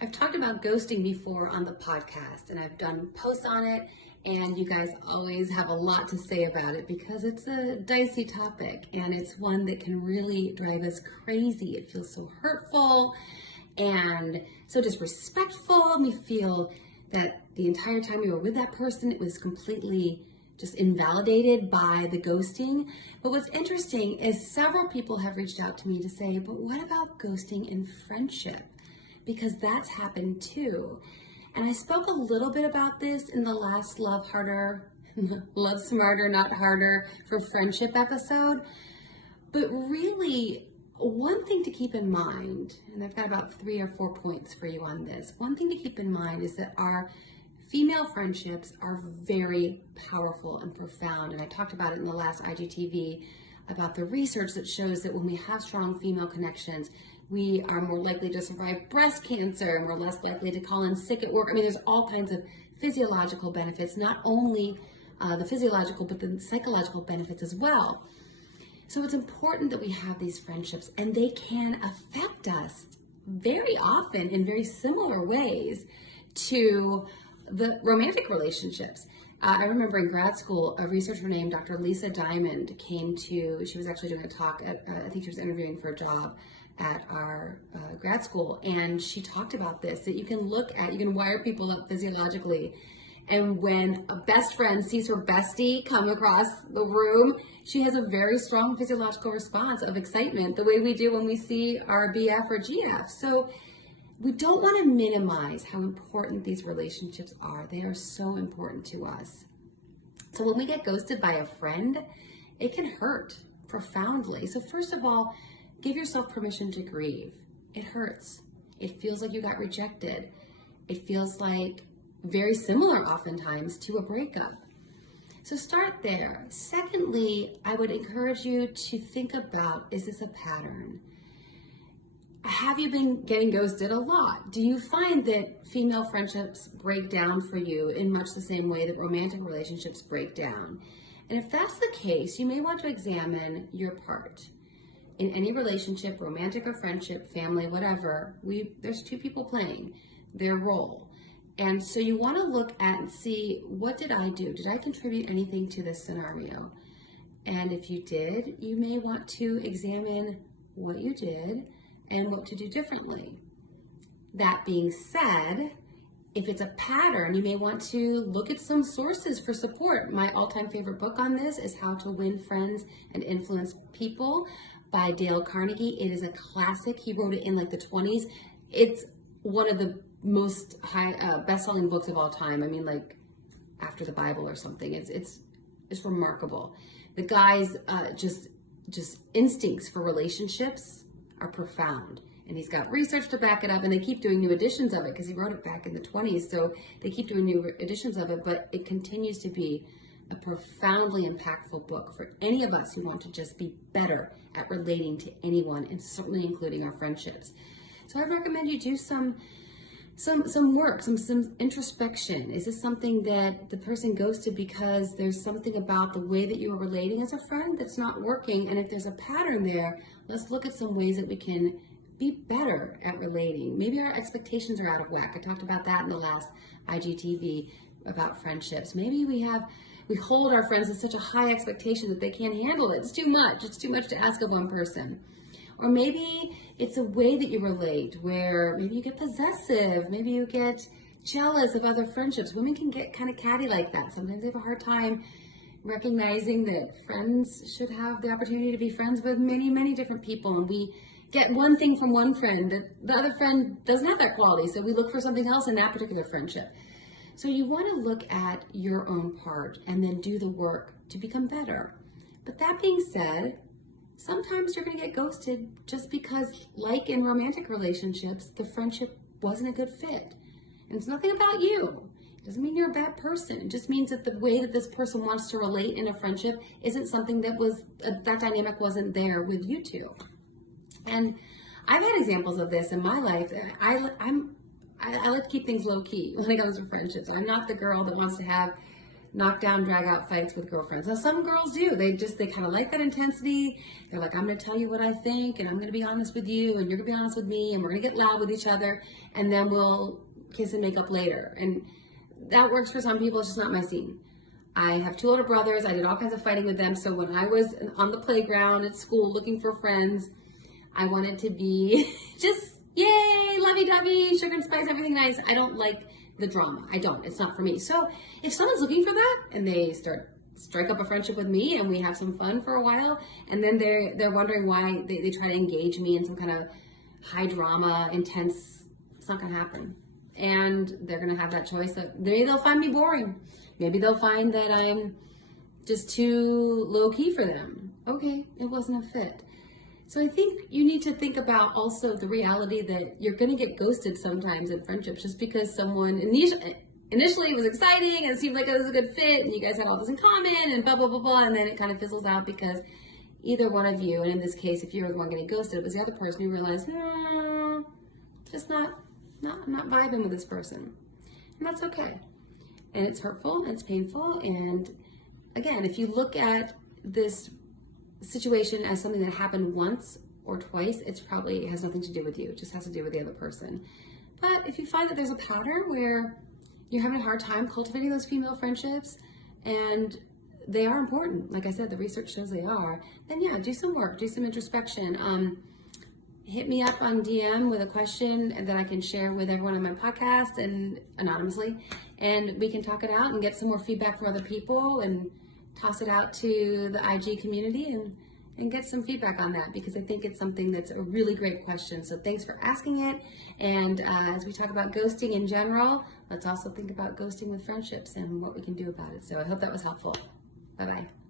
I've talked about ghosting before on the podcast, and I've done posts on it, and you guys always have a lot to say about it because it's a dicey topic, and it's one that can really drive us crazy. It feels so hurtful and so disrespectful, and we feel that the entire time we were with that person, it was completely just invalidated by the ghosting. But what's interesting is several people have reached out to me to say, but what about ghosting in friendship? Because that's happened too. And I spoke a little bit about this in the last Love Smarter, Not Harder for Friendship episode. But really, one thing to keep in mind, and I've got about 3 or 4 points for you on this. One thing to keep in mind is that our female friendships are very powerful and profound. And I talked about it in the last IGTV about the research that shows that when we have strong female connections, we are more likely to survive breast cancer, and we're less likely to call in sick at work. I mean, there's all kinds of physiological benefits, not only the physiological, but the psychological benefits as well. So it's important that we have these friendships, and they can affect us very often in very similar ways to the romantic relationships. I remember in grad school, a researcher named Dr. Lisa Diamond she was actually doing a talk at, I think she was interviewing for a job at our grad school, and she talked about this, that you can wire people up physiologically, and when a best friend sees her bestie come across the room, she has a very strong physiological response of excitement, the way we do when we see our BF or GF. So we don't want to minimize how important these relationships are. They are so important to us. So when we get ghosted by a friend, it can hurt profoundly. So first of all, give yourself permission to grieve. It hurts. It feels like you got rejected. It feels like very similar oftentimes to a breakup. So start there. Secondly, I would encourage you to think about, is this a pattern? Have you been getting ghosted a lot? Do you find that female friendships break down for you in much the same way that romantic relationships break down? And if that's the case, you may want to examine your part. In any relationship, romantic or friendship, family, whatever, there's two people playing their role. And so you want to look at and see, what did I do? Did I contribute anything to this scenario? And if you did, you may want to examine what you did and what to do differently. That being said, if it's a pattern, you may want to look at some sources for support. My all-time favorite book on this is How to Win Friends and Influence People by Dale Carnegie. It is a classic. He wrote it in like the 20s. It's one of the most best-selling books of all time. I mean, like after the Bible or something. It's remarkable. The guy's just instincts for relationships are profound, and he's got research to back it up, and they keep doing new editions of it because he wrote it back in the 20s, so they keep doing new editions of it, but it continues to be a profoundly impactful book for any of us who want to just be better at relating to anyone, and certainly including our friendships. So I recommend you do some work, some introspection. Is this something that the person ghosted because there's something about the way that you are relating as a friend that's not working? And if there's a pattern there, let's look at some ways that we can be better at relating. Maybe our expectations are out of whack. I talked about that in the last IGTV about friendships. Maybe we hold our friends to such a high expectation that they can't handle it. It's too much. It's too much to ask of one person. Or maybe it's a way that you relate, where maybe you get possessive, maybe you get jealous of other friendships. Women can get kind of catty like that. Sometimes they have a hard time recognizing that friends should have the opportunity to be friends with many, many different people. And we get one thing from one friend that the other friend doesn't have that quality. So we look for something else in that particular friendship. So you want to look at your own part and then do the work to become better. But that being said, sometimes you're going to get ghosted just because, like in romantic relationships, the friendship wasn't a good fit. And it's nothing about you. It doesn't mean you're a bad person. It just means that the way that this person wants to relate in a friendship isn't something that dynamic wasn't there with you two. And I've had examples of this in my life. I like to keep things low key when it comes to friendships. I'm not the girl that wants to have knockdown, drag out fights with girlfriends. Now, some girls do. They kind of like that intensity. They're like, I'm going to tell you what I think, and I'm going to be honest with you, and you're going to be honest with me, and we're going to get loud with each other, and then we'll kiss and make up later. And that works for some people. It's just not my scene. I have 2 older brothers. I did all kinds of fighting with them. So when I was on the playground at school looking for friends, I wanted to be just, yay, lovey-dovey, sugar and spice, everything nice. I don't like the drama. I don't. It's not for me. So if someone's looking for that and they strike up a friendship with me and we have some fun for a while, and then they're wondering why they try to engage me in some kind of high drama, intense, it's not going to happen. And they're going to have that choice that maybe they'll find me boring. Maybe they'll find that I'm just too low-key for them. Okay, it wasn't a fit. So I think you need to think about also the reality that you're going to get ghosted sometimes in friendships just because someone initially it was exciting and it seemed like it was a good fit and you guys had all this in common and blah, blah, blah, blah, and then it kind of fizzles out because either one of you, and in this case, if you were the one getting ghosted, it was the other person who realized, just not vibing with this person. And that's okay. And it's hurtful, and it's painful, and again, if you look at this situation as something that happened once or twice, it has nothing to do with you. It just has to do with the other person. But if you find that there's a pattern where you're having a hard time cultivating those female friendships, and they are important, like I said, the research shows they are, then yeah, do some work, do some introspection. Hit me up on DM with a question that I can share with everyone on my podcast and anonymously, and we can talk it out and get some more feedback from other people and toss it out to the IG community and get some feedback on that, because I think it's something that's a really great question. So thanks for asking it. And as we talk about ghosting in general, let's also think about ghosting with friendships and what we can do about it. So I hope that was helpful. Bye-bye.